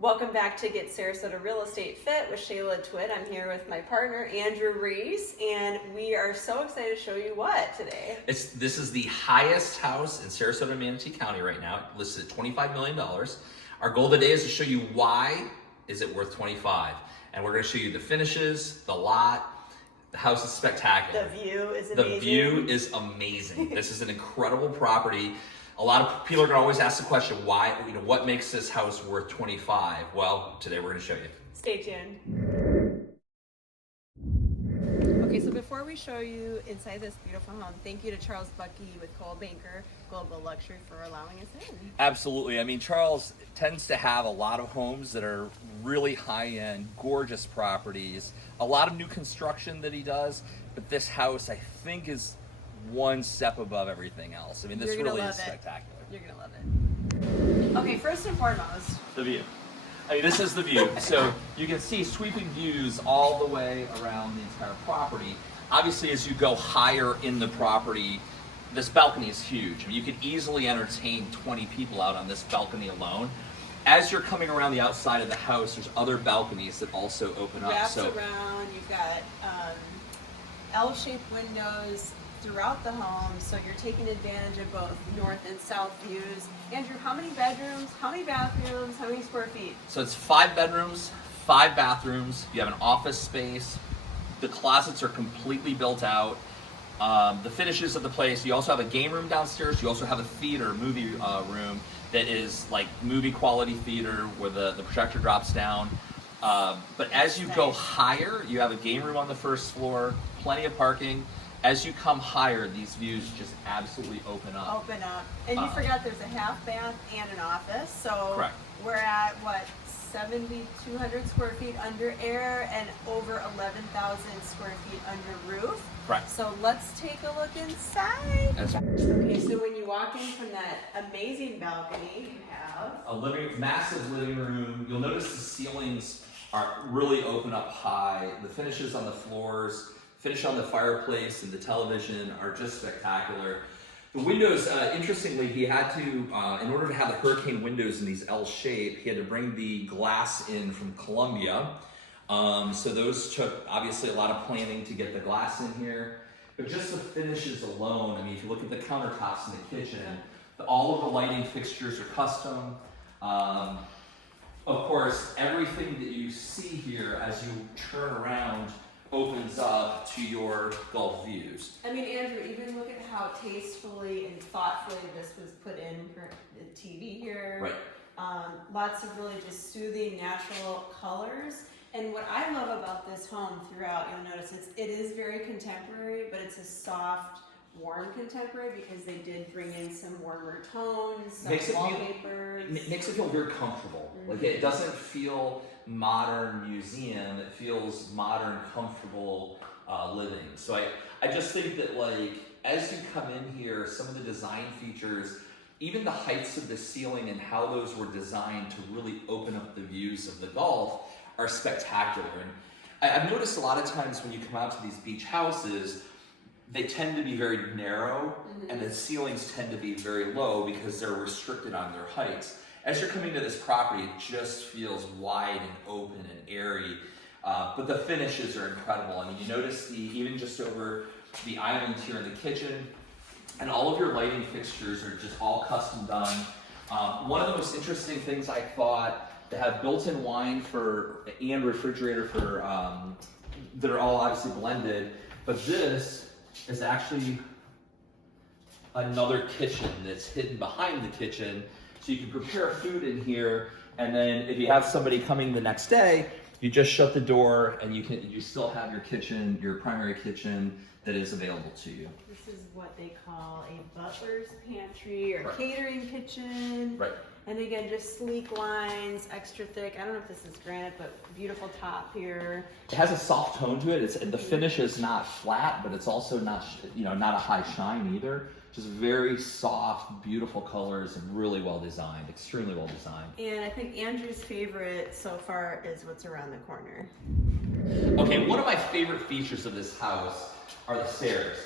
Welcome back to Get Sarasota Real Estate Fit with Shayla Twit. I'm here with my partner, Andrew Reese, and we are so excited to show you what today? This is the highest house in Sarasota and Manatee County right now, listed at $25 million. Our goal today is to show you why is it worth 25. And we're gonna show you the finishes, the lot. The house is spectacular. The view is amazing. The view is amazing. This is an incredible property. A lot of people are gonna always ask the question, why, what makes this house worth 25? Well, today we're gonna show you. Stay tuned. Okay, so before we show you inside this beautiful home, thank you to Charles Bucky with Coldwell Banker Global Luxury for allowing us in. Absolutely. I mean, Charles tends to have a lot of homes that are really high-end, gorgeous properties, a lot of new construction that he does, but this house, I think, is one step above everything else. I mean, this really is spectacular. You're gonna love it. Okay, first and foremost, The view. I mean, this is the view. So you can see sweeping views all the way around the entire property. Obviously, as you go higher in the property, this balcony is huge. I mean, you could easily entertain 20 people out on this balcony alone. As you're coming around the outside of the house, there's other balconies that also open up. wraps around, you've got L-shaped windows throughout the home, so you're taking advantage of both north and south views. Andrew, how many bedrooms, how many bathrooms, how many square feet? So it's 5 bedrooms, 5 bathrooms. You have an office space. The closets are completely built out. The finishes of the place, you also have a game room downstairs. You also have a theater, movie room that is like movie quality theater where the projector drops down. But as you go higher, you have a game room on the first floor, plenty of parking. As you come higher, these views just absolutely open up. And you forgot there's a half bath and an office. So Correct. We're at what, 7,200 square feet under air and over 11,000 square feet under roof. Correct. So let's take a look inside. Okay, so when you walk in from that amazing balcony, you have A massive living room. You'll notice the ceilings are really open up high. The finishes on the floors, finish on the fireplace and the television are just spectacular. The windows, interestingly, he had to, in order to have the hurricane windows in these L shape, he had to bring the glass in from Colombia. So those took obviously a lot of planning to get the glass in here. But just the finishes alone, I mean, if you look at the countertops in the kitchen, all of the lighting fixtures are custom. Of course, everything that you see here as you turn around opens up to your Gulf views. I mean, Andrew, even look at how tastefully and thoughtfully this was put in for the TV here. Right. Lots of really just soothing, natural colors. And what I love about this home throughout, you'll notice it is very contemporary, but it's a soft, warm contemporary because they did bring in some warmer tones, some wallpapers. Makes it feel very comfortable. Mm-hmm. Like it doesn't feel modern museum, it feels modern, comfortable living. So I just think that like, as you come in here, some of the design features, even the heights of the ceiling and how those were designed to really open up the views of the Gulf are spectacular. And I've noticed a lot of times when you come out to these beach houses, they tend to be very narrow, mm-hmm. and the ceilings tend to be very low because they're restricted on their heights. As you're coming to this property, it just feels wide and open and airy, but the finishes are incredible. I mean, you notice even just over the island here in the kitchen, and all of your lighting fixtures are just all custom done. One of the most interesting things I thought, to have built-in wine and refrigerator that are all obviously blended, but this is actually another kitchen that's hidden behind the kitchen. So you can prepare food in here, and then if you have somebody coming the next day, you just shut the door and you still have your kitchen, your primary kitchen that is available to you. This is what they call a butler's pantry or Right. catering kitchen. Right. And again, just sleek lines, extra thick. I don't know if this is granite, but beautiful top here. It has a soft tone to it. The finish is not flat, but it's also not a high shine either. Just very soft, beautiful colors and really well designed, extremely well designed. And I think Andrew's favorite so far is what's around the corner. Okay, one of my favorite features of this house are the stairs.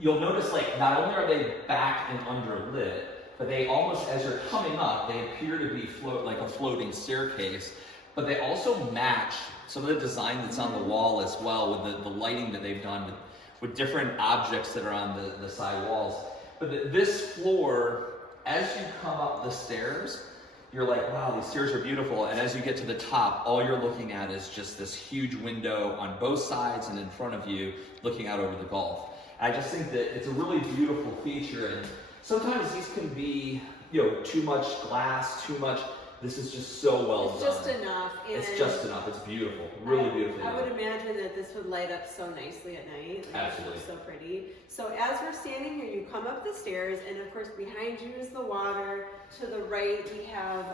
You'll notice, like, not only are they back and underlit, but they almost, as you're coming up, they appear to be like a floating staircase, but they also match some of the design that's on the wall as well with the lighting that they've done with different objects that are on the side walls. But this floor, as you come up the stairs, you're like, wow, these stairs are beautiful. And as you get to the top, all you're looking at is just this huge window on both sides and in front of you, looking out over the Gulf. And I just think that it's a really beautiful feature. And sometimes these can be, too much glass, too much. This is just so well done. It's just enough. It's just enough. It's beautiful. Really beautiful. I would imagine that this would light up so nicely at night. Absolutely. It's so pretty. So as we're standing here, you come up the stairs, and of course behind you is the water. To the right, we have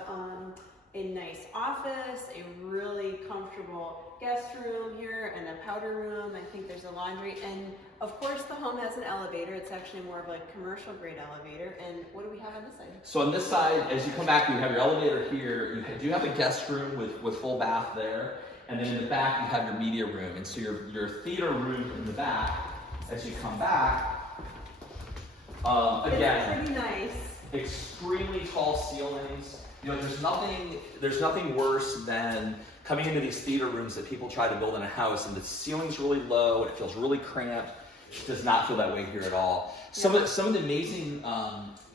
a nice office, a really comfortable guest room here, and a powder room. I think there's a laundry, and of course the home has an elevator. It's actually more of a commercial grade elevator. And what do we have on this side? So on this side, as you come back, you have your elevator here. You do have a guest room with full bath there, and then in the back you have your media room. And so your theater room in the back, as you come back, again, it's pretty nice. Extremely tall ceilings. There's nothing worse than coming into these theater rooms that people try to build in a house, and the ceiling's really low and it feels really cramped. It does not feel that way here at all. Some of the amazing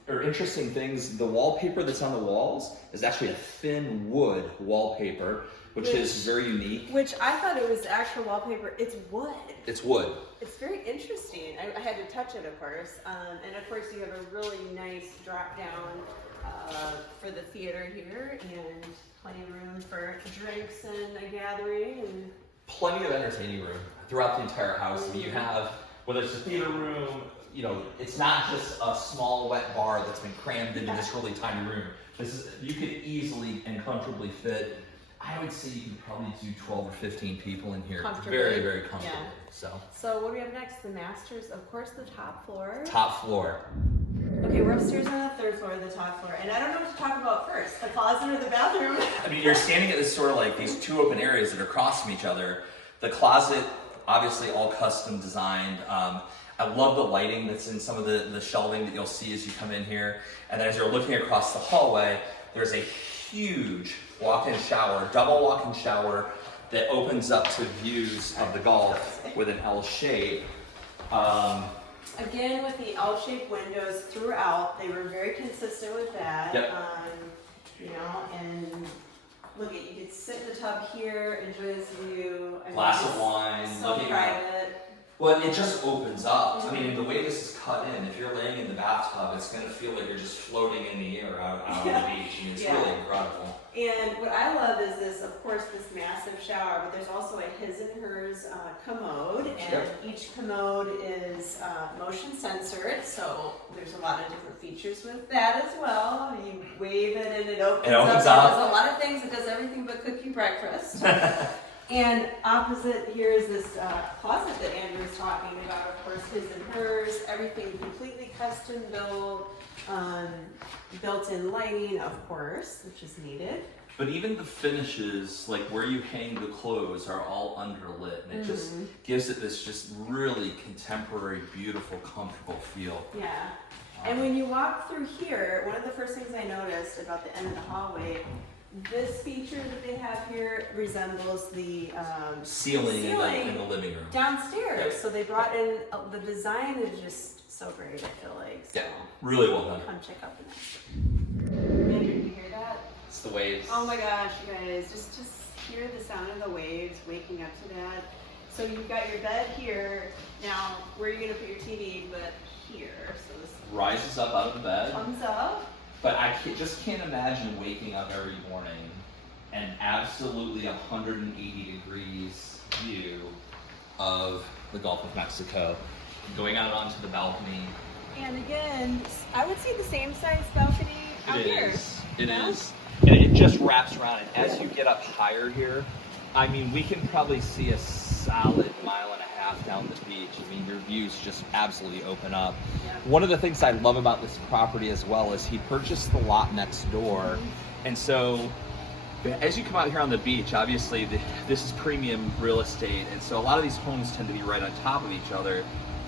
or interesting things, the wallpaper that's on the walls is actually a thin wood wallpaper, which is very unique. Which I thought it was actual wallpaper. It's wood. It's wood. It's very interesting. I had to touch it, of course. And of course you have a really nice drop down for the theater here, and plenty of room for drinks and a gathering. And plenty of entertaining room throughout the entire house. I mean, you have, whether it's a theater room, it's not just a small wet bar that's been crammed into this really tiny room. You could easily and comfortably fit, I would say you could probably do 12 or 15 people in here. Very, very comfortably. Yeah. So what do we have next? The masters, of course, the top floor. Top floor. Okay, we're upstairs on the third floor, the top floor, and I don't know what to talk about first, the closet or the bathroom. I mean, you're standing at this sort of like these two open areas that are across from each other. The closet, obviously all custom designed. I love the lighting that's in some of the shelving that you'll see as you come in here. And then as you're looking across the hallway, there's a huge walk-in shower, double walk-in shower that opens up to views of the Gulf with an L shape. Again, with the L-shaped windows throughout, they were very consistent with that. Yep. And look at, you could sit in the tub here, enjoy this view. Glass of wine, so looking private. Well, it just opens up. I mean, the way this is cut in, if you're laying in the bathtub, it's going to feel like you're just floating in the air out on the beach. I mean, it's really incredible. And what I love is this, of course, this massive shower, but there's also a his and hers commode, and each commode is motion censored, so there's a lot of different features with that as well. You wave it and it opens up. It does a lot of things. It does everything but cook you breakfast. And opposite here is this closet that Andrew was talking about, of course, his and hers, everything completely custom built, built-in lighting, of course, which is needed. But even the finishes, like where you hang the clothes, are all underlit, and it just gives it this just really contemporary, beautiful, comfortable feel. Yeah. And when you walk through here, one of the first things I noticed about the end of the hallway, this feature that they have here resembles the ceiling in the living room downstairs. So they brought in the design is just so great. I feel like. So really well done. Come check out the next one. Andrew, you hear that? It's the waves. Oh my gosh, you guys! Just hear the sound of the waves waking up to that. So you've got your bed here. Now, where are you gonna put your TV? But here. So this rises up out of the bed. Comes up. But I just can't imagine waking up every morning and absolutely 180 degrees view of the Gulf of Mexico, going out onto the balcony. And again, I would say the same size balcony out here. It is. And it just wraps around. And as you get up higher here, I mean, we can probably see a solid mile and a half down the beach. I mean, your views just absolutely open up. Yep. One of the things I love about this property as well is he purchased the lot next door. And so as you come out here on the beach, obviously this is premium real estate. And so a lot of these homes tend to be right on top of each other.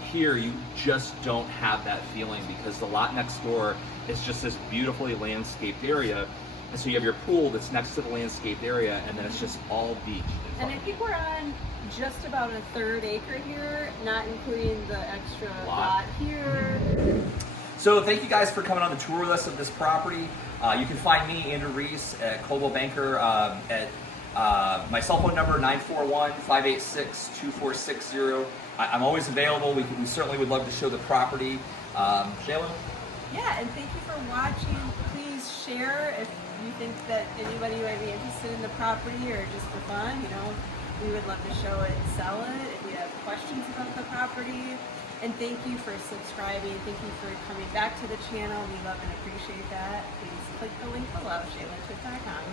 here, you just don't have that feeling because the lot next door is just this beautifully landscaped area. And so you have your pool that's next to the landscaped area, and then it's just all beach. And I think we're on just about a 1/3 acre here, not including the extra lot here. So thank you guys for coming on the tour with us of this property. You can find me, Andrew Reese, at Coldwell Banker at my cell phone number, 941-586-2460. I'm always available. We certainly would love to show the property. Shayla? Yeah, and thank you for watching. Please share if you think that anybody might be interested in the property or just for fun. You know, we would love to show it and sell it if you have questions about the property. And thank you for subscribing. Thank you for coming back to the channel. We love and appreciate that. Please click the link below, shaylatwit.com.